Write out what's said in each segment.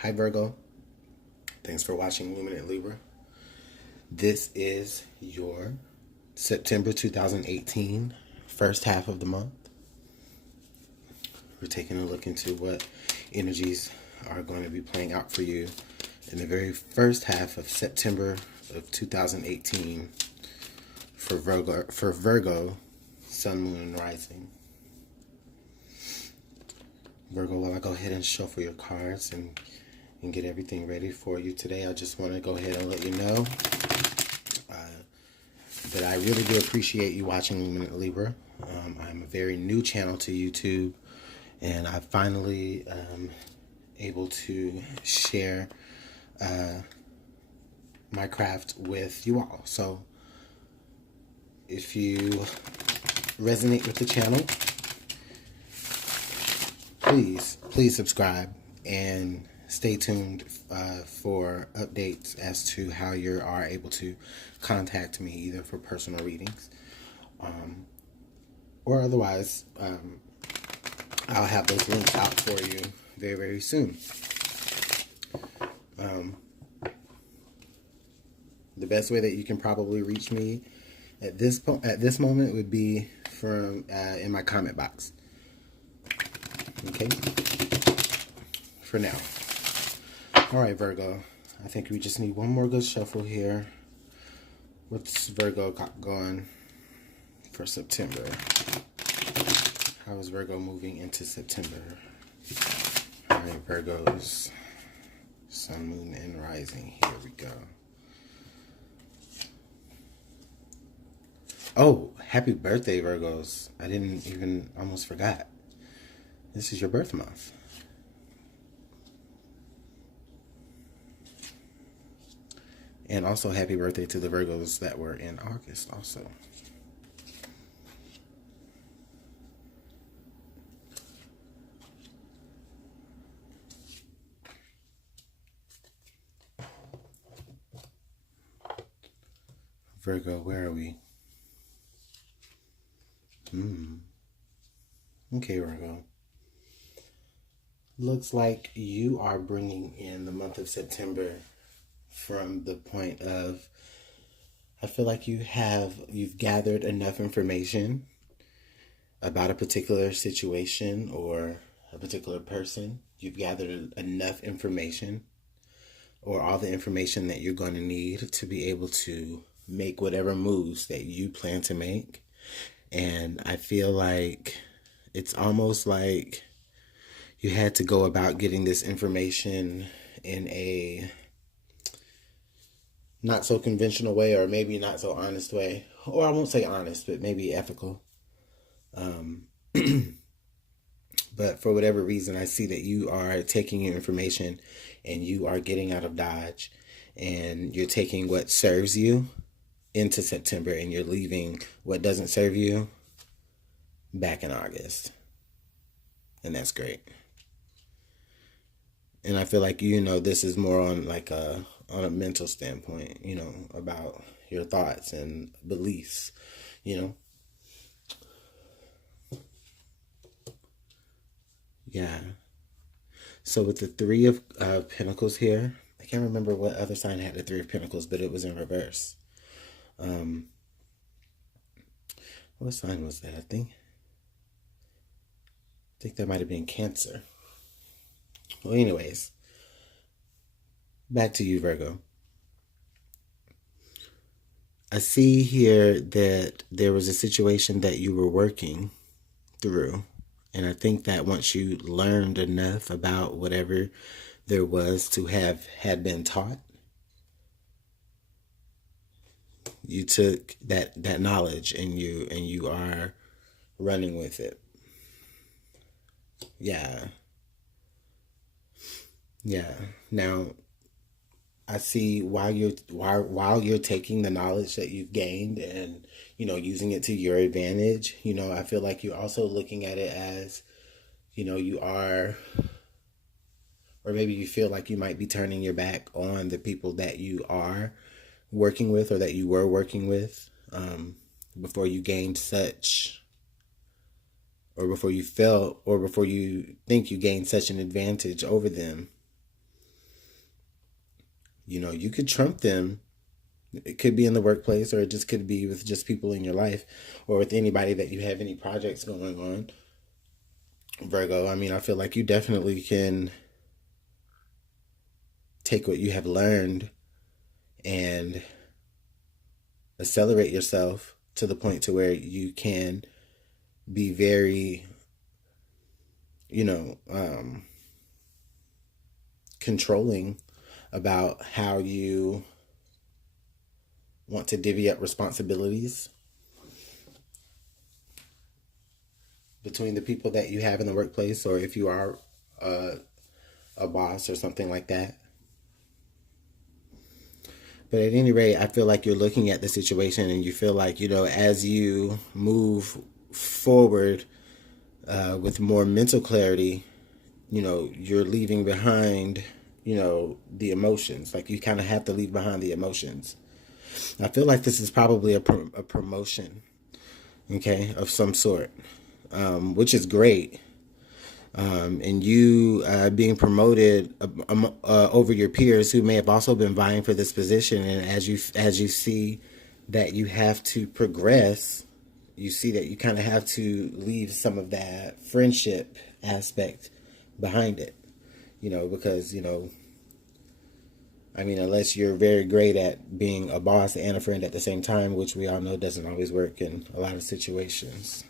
Hi Virgo, thanks for watching Luminate Libra. This is your September 2018 first half of the month. We're taking a look into what energies are going to be playing out for you in the very first half of September of 2018 for Virgo, Sun, Moon, and Rising. Virgo, while I go ahead and shuffle your cards and get everything ready for you today, I just want to go ahead and let you know that I really do appreciate you watching Luminate Libra. I'm a very new channel to YouTube, and I finally able to share my craft with you all. So if you resonate with the channel, please subscribe and stay tuned for updates as to how you are able to contact me, either for personal readings or otherwise. I'll have those links out for you very, very soon. The best way that you can probably reach me at this moment would be from in my comment box. Okay, for now. All right, Virgo, I think we just need one more good shuffle here. What's Virgo got going for September? How is Virgo moving into September? All right, Virgos, Sun, Moon, and Rising. Here we go. Oh, happy birthday, Virgos. I didn't even, almost forgot. This is your birth month. And also happy birthday to the Virgos that were in August also. Virgo, where are we? Okay, Virgo. Looks like you are bringing in the month of September from the point of, I feel like you've gathered enough information about a particular situation or a particular person. You've gathered enough information, or all the information that you're going to need to be able to make whatever moves that you plan to make. And I feel like it's almost like you had to go about getting this information in a not so conventional way, or maybe not so honest way, or I won't say honest, but maybe ethical. But for whatever reason, I see that you are taking your information and you are getting out of Dodge, and you're taking what serves you into September, and you're leaving what doesn't serve you back in August. And that's great. And I feel like, this is more on like on a mental standpoint, about your thoughts and beliefs, Yeah. So with the Three of Pentacles here, I can't remember what other sign had the Three of Pentacles, but it was in reverse. What sign was that? I think that might have been Cancer. Well, anyways, back to you, Virgo. I see here that there was a situation that you were working through. And I think that once you learned enough about whatever there was to have had been taught, you took that knowledge and you are running with it. Yeah. Now, I see while you're taking the knowledge that you've gained and using it to your advantage, I feel like you're also looking at it as, you are, or maybe you feel like you might be turning your back on the people that you are working with, or that you were working with, before you gained such, or before you felt, or before you think you gained such an advantage over them. You could trump them. It could be in the workplace, or it just could be with just people in your life, or with anybody that you have any projects going on. Virgo, I mean, I feel like you definitely can take what you have learned and accelerate yourself to the point to where you can be very, you know, controlling about how you want to divvy up responsibilities between the people that you have in the workplace, or if you are a boss or something like that. But at any rate, I feel like you're looking at the situation and you feel like, as you move forward with more mental clarity, you're leaving behind, the emotions. Like, you kind of have to leave behind the emotions. I feel like this is probably a promotion, okay, of some sort, which is great. And you being promoted over your peers who may have also been vying for this position, and as you see that you have to progress, you see that you kind of have to leave some of that friendship aspect behind it, because I mean, unless you're very great at being a boss and a friend at the same time, which we all know doesn't always work in a lot of situations.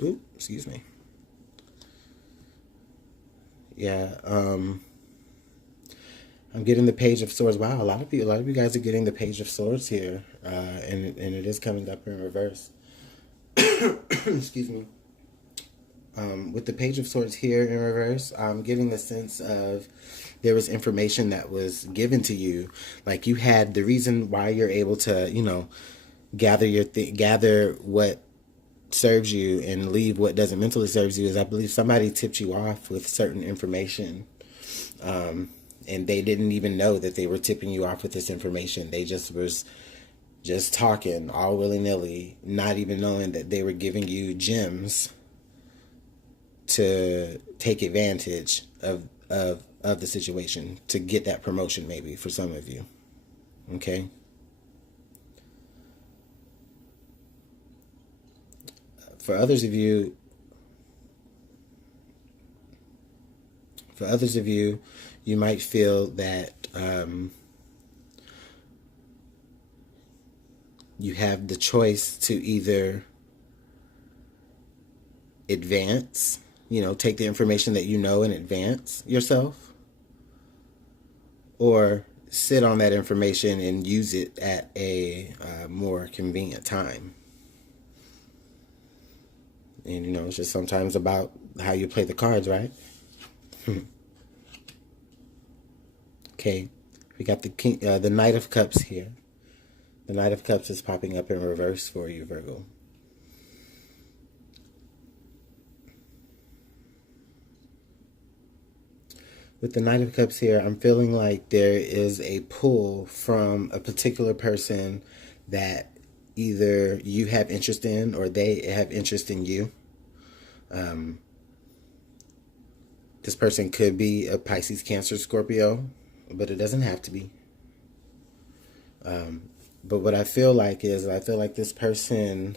Ooh, excuse me. Yeah, I'm getting the Page of Swords. Wow, a lot of you guys are getting the Page of Swords here, and it is coming up in reverse. Excuse me. With the Page of Swords here in reverse, I'm getting the sense of there was information that was given to you. Like, you had the reason why you're able to, gather what serves you and leave what doesn't mentally serves you, is I believe somebody tipped you off with certain information, and they didn't even know that they were tipping you off with this information. They just talking all willy-nilly, not even knowing that they were giving you gems to take advantage of the situation to get that promotion, maybe for some of you. Okay. For others of you, you might feel that you have the choice to either advance, take the information that you know and advance yourself, or sit on that information and use it at a more convenient time. And, it's just sometimes about how you play the cards, right? Okay, we got the Knight of Cups here. The Knight of Cups is popping up in reverse for you, Virgo. With the Knight of Cups here, I'm feeling like there is a pull from a particular person that either you have interest in or they have interest in you. This person could be a Pisces, Cancer, Scorpio, but it doesn't have to be. But what I feel like is, I feel like this person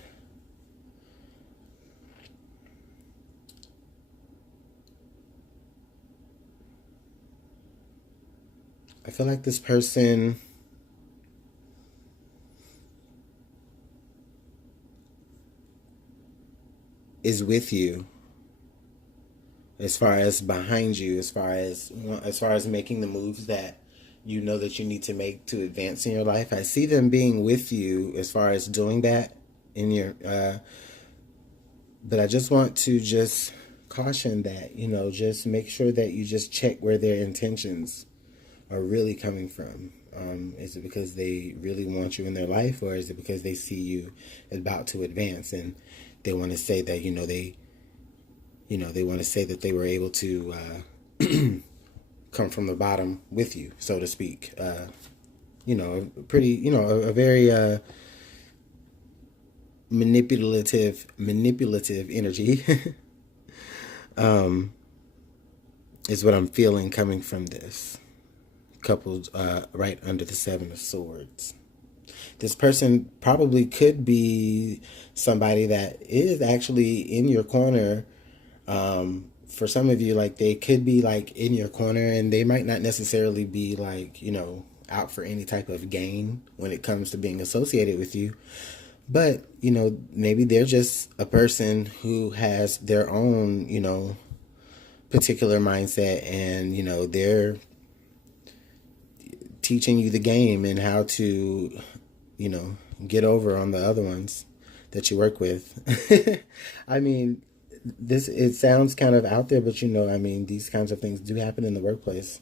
is with you, as far as behind you, as far as making the moves that that you need to make to advance in your life. I see them being with you as far as doing that in your but I just want to just caution that, just make sure that you just check where their intentions are really coming from. Is it because they really want you in their life, or is it because they see you about to advance and they want to say that, they want to say that they were able to come from the bottom with you, so to speak. A very manipulative energy is what I'm feeling coming from this. coupled right under the Seven of Swords. This person probably could be somebody that is actually in your corner. For some of you, like, they could be like in your corner, and they might not necessarily be like, out for any type of gain when it comes to being associated with you. But, maybe they're just a person who has their own, particular mindset, and, they're teaching you the game and how to, get over on the other ones that you work with. I mean, it sounds kind of out there, but these kinds of things do happen in the workplace.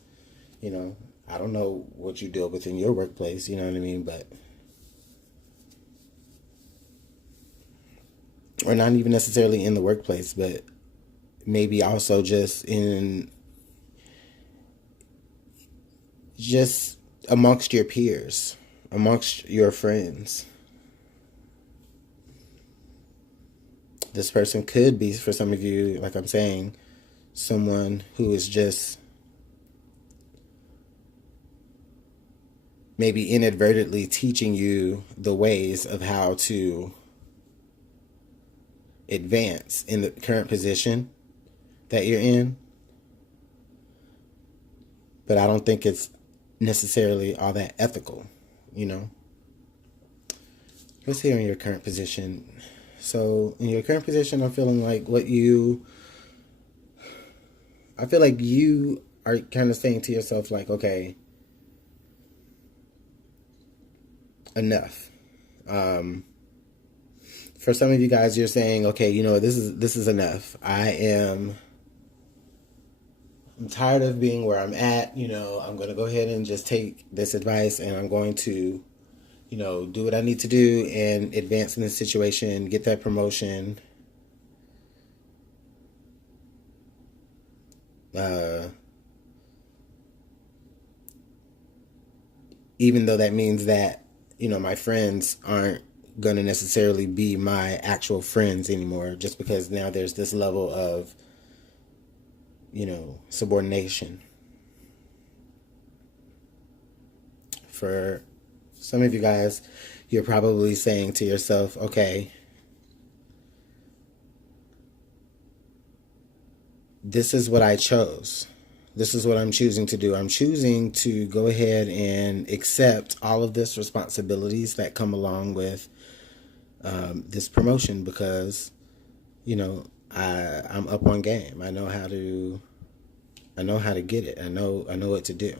I don't know what you deal with in your workplace, you know what I mean, but, or not even necessarily in the workplace, but maybe also just amongst your peers, amongst your friends. This person could be, for some of you, like I'm saying, someone who is just maybe inadvertently teaching you the ways of how to advance in the current position that you're in. But I don't think it's necessarily all that ethical, Let's hear in your current position. So in your current position, I'm feeling like I feel like you are kind of saying to yourself, like, okay, enough. For some of you guys, you're saying, okay, this is enough. I'm tired of being where I'm at. I'm going to go ahead and just take this advice, and I'm going to, do what I need to do and advance in this situation, get that promotion. Even though that means that, my friends aren't going to necessarily be my actual friends anymore, just because now there's this level of, subordination. For some of you guys, you're probably saying to yourself, okay, this is what I chose. This is what I'm choosing to do. I'm choosing to go ahead and accept all of this responsibilities that come along with this promotion, because, I'm up on game. I know how to get it. I know what to do.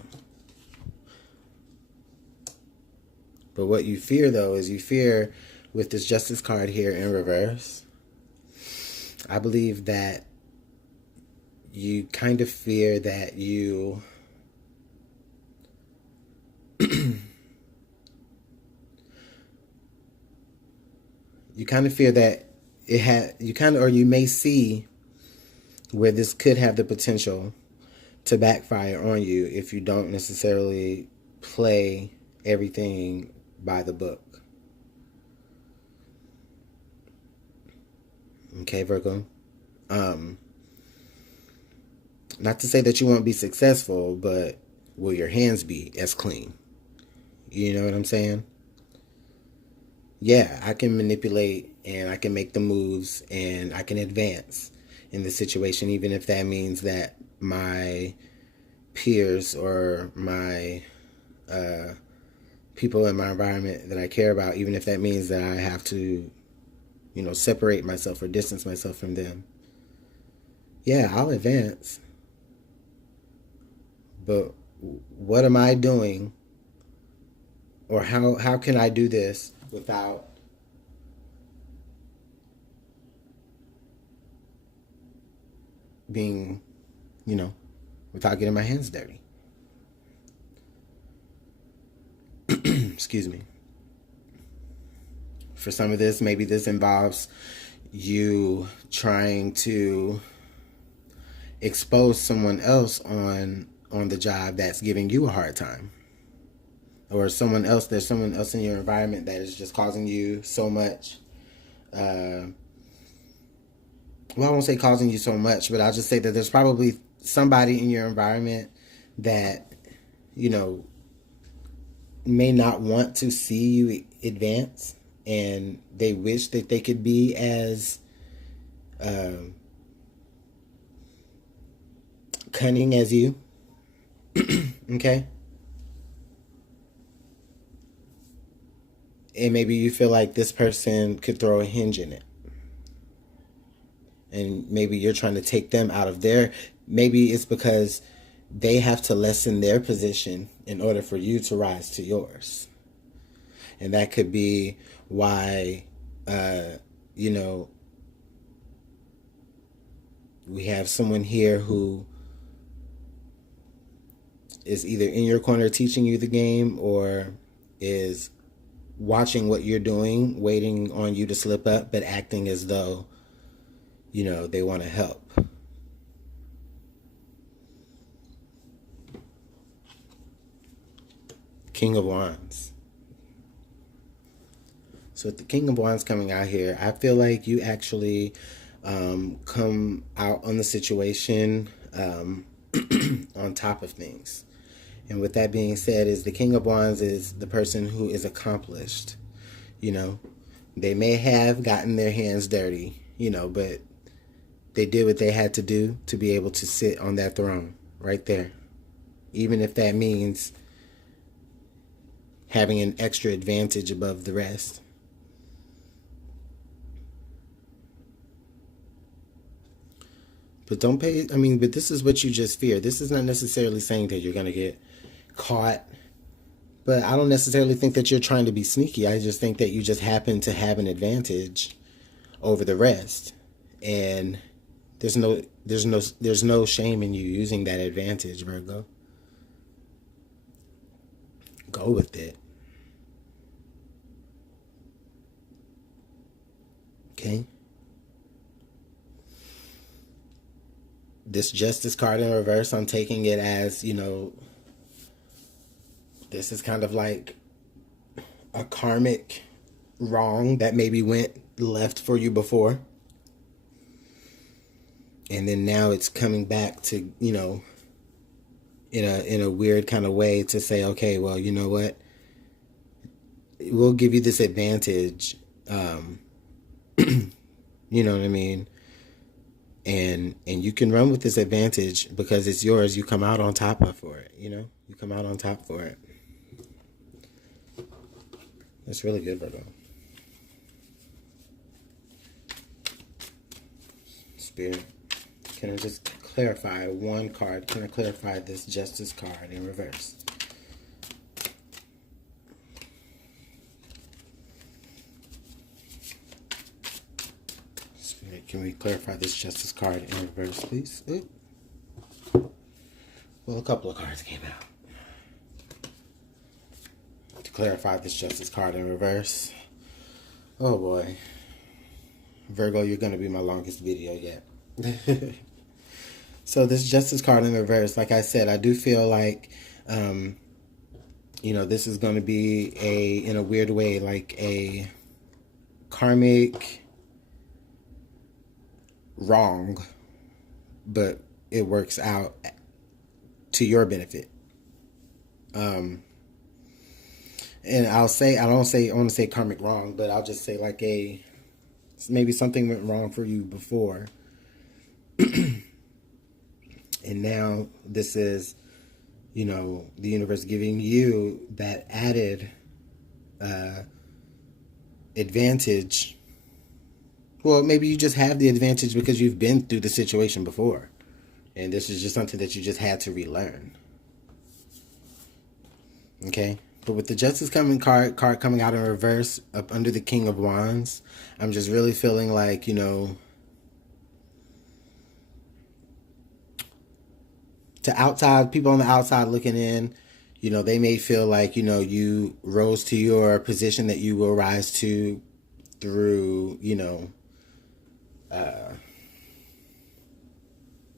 But what you fear, though, is you fear with this Justice card here in reverse. I believe that you kind of fear that you kind of fear that you may see where this could have the potential to backfire on you if you don't necessarily play everything by the book. Okay, Virgo. Not to say that you won't be successful, but will your hands be as clean? You know what I'm saying? Yeah, I can manipulate and I can make the moves and I can advance in the situation, even if that means that my peers or my people in my environment that I care about, even if that means that I have to, separate myself or distance myself from them. Yeah, I'll advance. But what am I doing, or how can I do this without being, without getting my hands dirty? Excuse me. For some of this, maybe this involves you trying to expose someone else on the job that's giving you a hard time, or there's someone else in your environment that is just causing you so much. Well, I won't say causing you so much, but I'll just say that there's probably somebody in your environment that you know, may not want to see you advance, and they wish that they could be as cunning as you. Okay? And maybe you feel like this person could throw a hinge in it. And maybe you're trying to take them out of their. Maybe it's because they have to lessen their position in order for you to rise to yours. And that could be why, you know, we have someone here who is either in your corner teaching you the game, or is watching what you're doing, waiting on you to slip up, but acting as though, you know, they want to help. King of Wands. So with the King of Wands coming out here, I feel like you actually come out on the situation on top of things. And with that being said, is the King of Wands is the person who is accomplished. You know, they may have gotten their hands dirty, you know, but they did what they had to do to be able to sit on that throne right there. Even if that means having an extra advantage above the rest. But don't pay, I mean, but this is what you just fear. This is not necessarily saying that you're going to get caught. But I don't necessarily think that you're trying to be sneaky. I just think that you just happen to have an advantage over the rest. And there's no shame in you using that advantage, Virgo. Go with it. Okay? This Justice card in reverse, I'm taking it as, you know, this is kind of like a karmic wrong that maybe went left for you before. And then now it's coming back to, you know, in a weird kind of way to say, okay, well, you know what? We'll give you this advantage. You know what I mean? And you can run with this advantage because it's yours. You come out on top for it, you know? You come out on top for it. That's really good, Virgo. Spirit, can I just clarify one card? Can I clarify this Justice card in reverse? Spirit, can we clarify this Justice card in reverse, please? Ooh. Well, a couple of cards came out. To clarify this Justice card in reverse. Oh boy. Virgo, you're going to be my longest video yet. So this Justice card in reverse, like I said, I do feel like, you know, this is going to be in a weird way, like a karmic wrong, but it works out to your benefit. And I want to say karmic wrong, but I'll just say like maybe something went wrong for you before. And now this is, you know, the universe giving you that added advantage. Well, maybe you just have the advantage because you've been through the situation before. And this is just something that you just had to relearn. Okay? But with the Justice card coming out in reverse up under the King of Wands, I'm just really feeling like, you know, to people on the outside looking in, you know, they may feel like, you know, you rose to your position that you will rise to through, you know,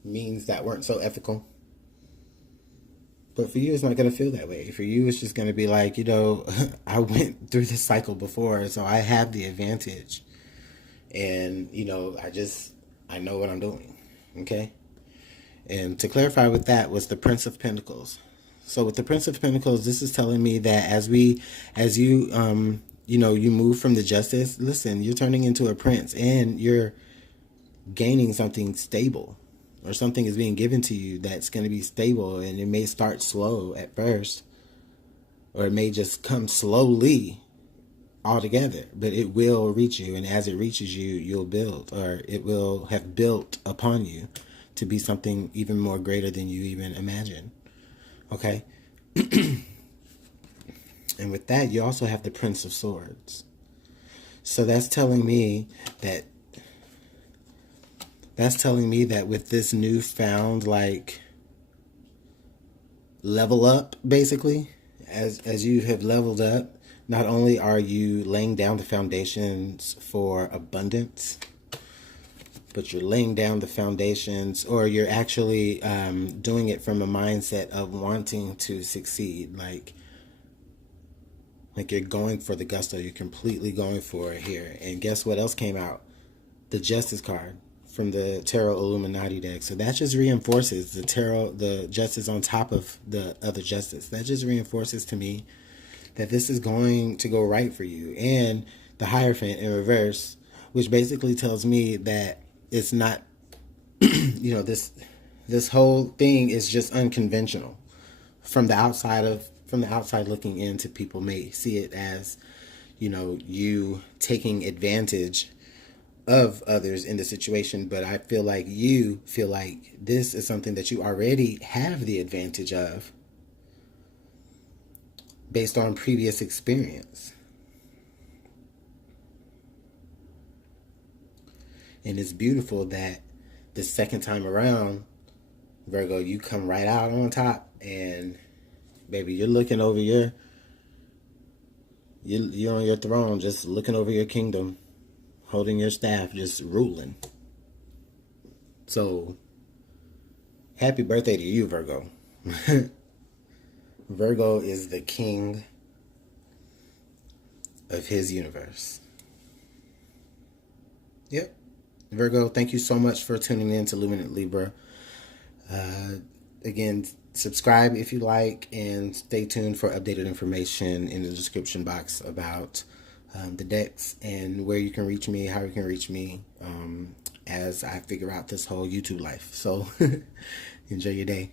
means that weren't so ethical. But for you, it's not going to feel that way. For you, it's just going to be like, you know, I went through this cycle before, so I have the advantage. And, you know, I know what I'm doing. Okay? And to clarify with that was the Prince of Pentacles. So with the Prince of Pentacles, this is telling me that as you, you move from the Justice, listen, you're turning into a prince and you're gaining something stable, or something is being given to you that's going to be stable, and it may start slow at first, or it may just come slowly altogether, but it will reach you, and as it reaches you, you'll build, or it will have built upon you to be something even more greater than you even imagine. Okay? And with that, you also have the Prince of Swords. So that's telling me that with this newfound level up, basically, as you have leveled up, not only are you laying down the foundations for abundance, but you're laying down the foundations, or you're actually doing it from a mindset of wanting to succeed. Like you're going for the gusto. You're completely going for it here. And guess what else came out? The Justice card from the Tarot Illuminati deck. So that just reinforces the Justice on top of the other Justice. That just reinforces to me that this is going to go right for you. And the Hierophant in reverse, which basically tells me that it's not, this whole thing is just unconventional. From the outside looking in, to people may see it as, you taking advantage of others in the situation, but I feel like you feel like this is something that you already have the advantage of based on previous experience. And it's beautiful that the second time around, Virgo, you come right out on top, and baby, you're looking over you're on your throne, just looking over your kingdom, holding your staff, just ruling. So, happy birthday to you, Virgo. Virgo is the king of his universe. Yep. Virgo, thank you so much for tuning in to Luminant Libra. Again, subscribe if you like, and stay tuned for updated information in the description box about the decks and where you can reach me, how you can reach me, as I figure out this whole YouTube life. So enjoy your day.